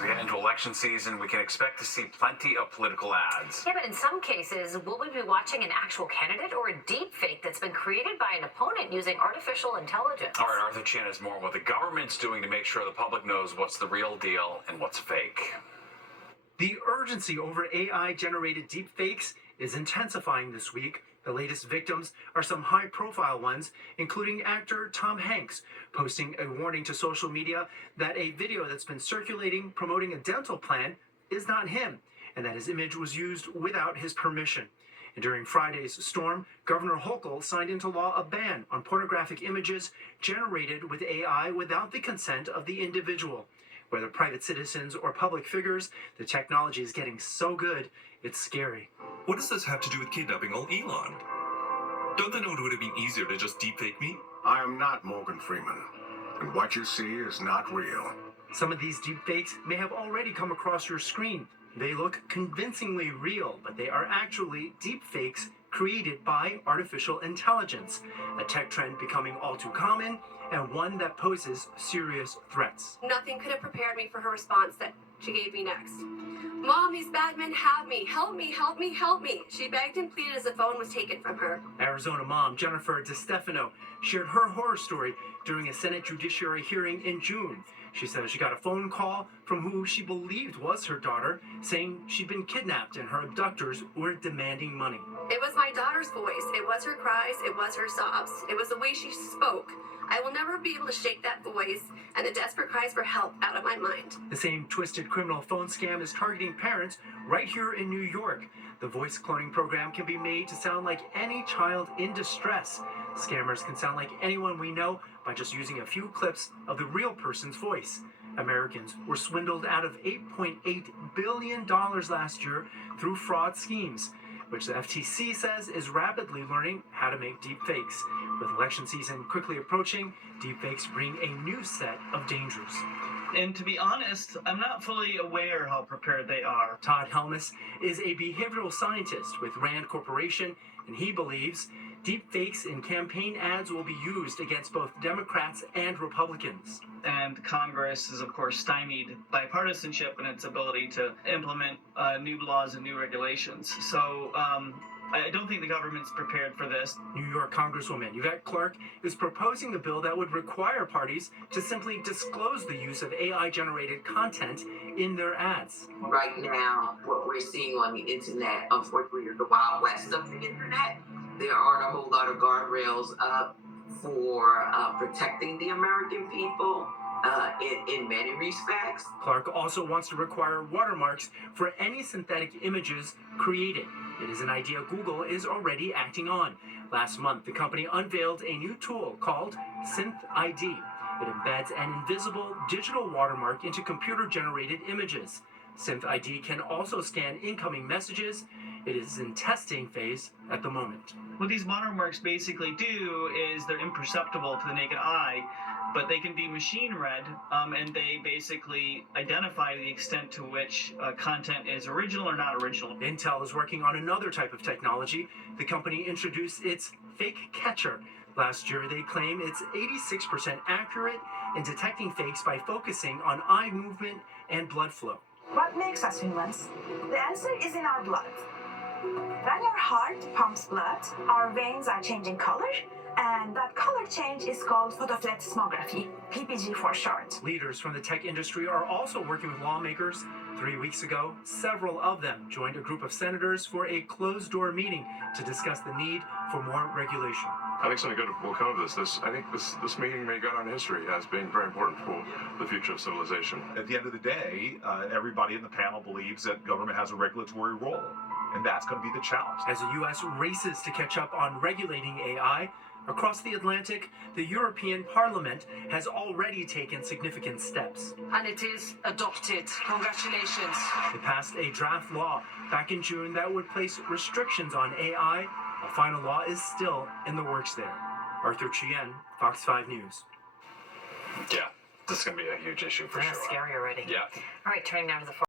We get into election season, we can expect to see plenty of political ads. Yeah, but in some cases, will we be watching an actual candidate or a deep fake that's been created by an opponent using artificial intelligence? All right, Arthur Chan has more on what the government's doing to make sure the public knows what's the real deal and what's fake. The urgency over AI-generated deepfakes is intensifying this week. The latest victims are some high-profile ones, including actor Tom Hanks, posting a warning to social media that a video that's been circulating promoting a dental plan is not him, and that his image was used without his permission. And during Friday's storm, Governor Hochul signed into law a ban on pornographic images generated with AI without the consent of the individual. Whether private citizens or public figures, the technology is getting so good, it's scary. What does this have to do with kidnapping old Elon? Don't they know it would have been easier to just deepfake me? I am not Morgan Freeman, and what you see is not real. Some of these deepfakes may have already come across your screen. They look convincingly real, but they are actually deepfakes created by artificial intelligence, a tech trend becoming all too common and one that poses serious threats. Nothing could have prepared me for her response that she gave me next. Mom, these bad men have me. Help me, help me, help me. She begged and pleaded as the phone was taken from her. Arizona mom Jennifer DeStefano shared her horror story during a Senate Judiciary hearing in June. She says she got a phone call from who she believed was her daughter, saying she'd been kidnapped and her abductors were demanding money. It was my daughter's voice. It was her cries. It was her sobs. It was the way she spoke. I will never be able to shake that voice and the desperate cries for help out of my mind. The same twisted criminal phone scam is targeting parents right here in New York. The voice cloning program can be made to sound like any child in distress. Scammers can sound like anyone we know by just using a few clips of the real person's voice. Americans were swindled out of $8.8 billion last year through fraud schemes, which the FTC says is rapidly learning how to make deepfakes. With election season quickly approaching, deepfakes bring a new set of dangers. And to be honest, I'm not fully aware how prepared they are. Todd Helmus is a behavioral scientist with Rand Corporation, and he believes deepfakes in campaign ads will be used against both Democrats and Republicans. And Congress is, of course, stymied by partisanship and its ability to implement new laws and new regulations. So I don't think the government's prepared for this. New York Congresswoman Yvette Clarke is proposing a bill that would require parties to simply disclose the use of AI-generated content in their ads. Right now, what we're seeing on the internet, unfortunately, is the Wild West of the internet. There aren't a whole lot of guardrails up for protecting the American people in many respects. Clarke also wants to require watermarks for any synthetic images created. It is an idea Google is already acting on. Last month, the company unveiled a new tool called SynthID. It embeds an invisible digital watermark into computer-generated images. SynthID can also scan incoming messages. It is in testing phase at the moment. What these watermarks basically do is they're imperceptible to the naked eye, but they can be machine read, and they basically identify the extent to which content is original or not original. Intel is working on another type of technology. The company introduced its fake catcher. Last year, they claim it's 86% accurate in detecting fakes by focusing on eye movement and blood flow. What makes us humans? The answer is in our blood. When your heart pumps blood, our veins are changing color, and that color change is called photoplethysmography, PPG for short. Leaders from the tech industry are also working with lawmakers. 3 weeks ago, several of them joined a group of senators for a closed-door meeting to discuss the need for more regulation. I think something good will come of this. I think this meeting may go down in history as being very important for the future of civilization. At the end of the day, everybody in the panel believes that government has a regulatory role, and that's going to be the challenge. As the U.S. races to catch up on regulating AI, across the Atlantic, the European Parliament has already taken significant steps. And it is adopted. Congratulations. They passed a draft law back in June that would place restrictions on AI. A final law is still in the works there. Arthur Chien, Fox 5 News. Yeah, this is going to be a huge issue for sure. That's scary already. Yeah. All right, turning now to the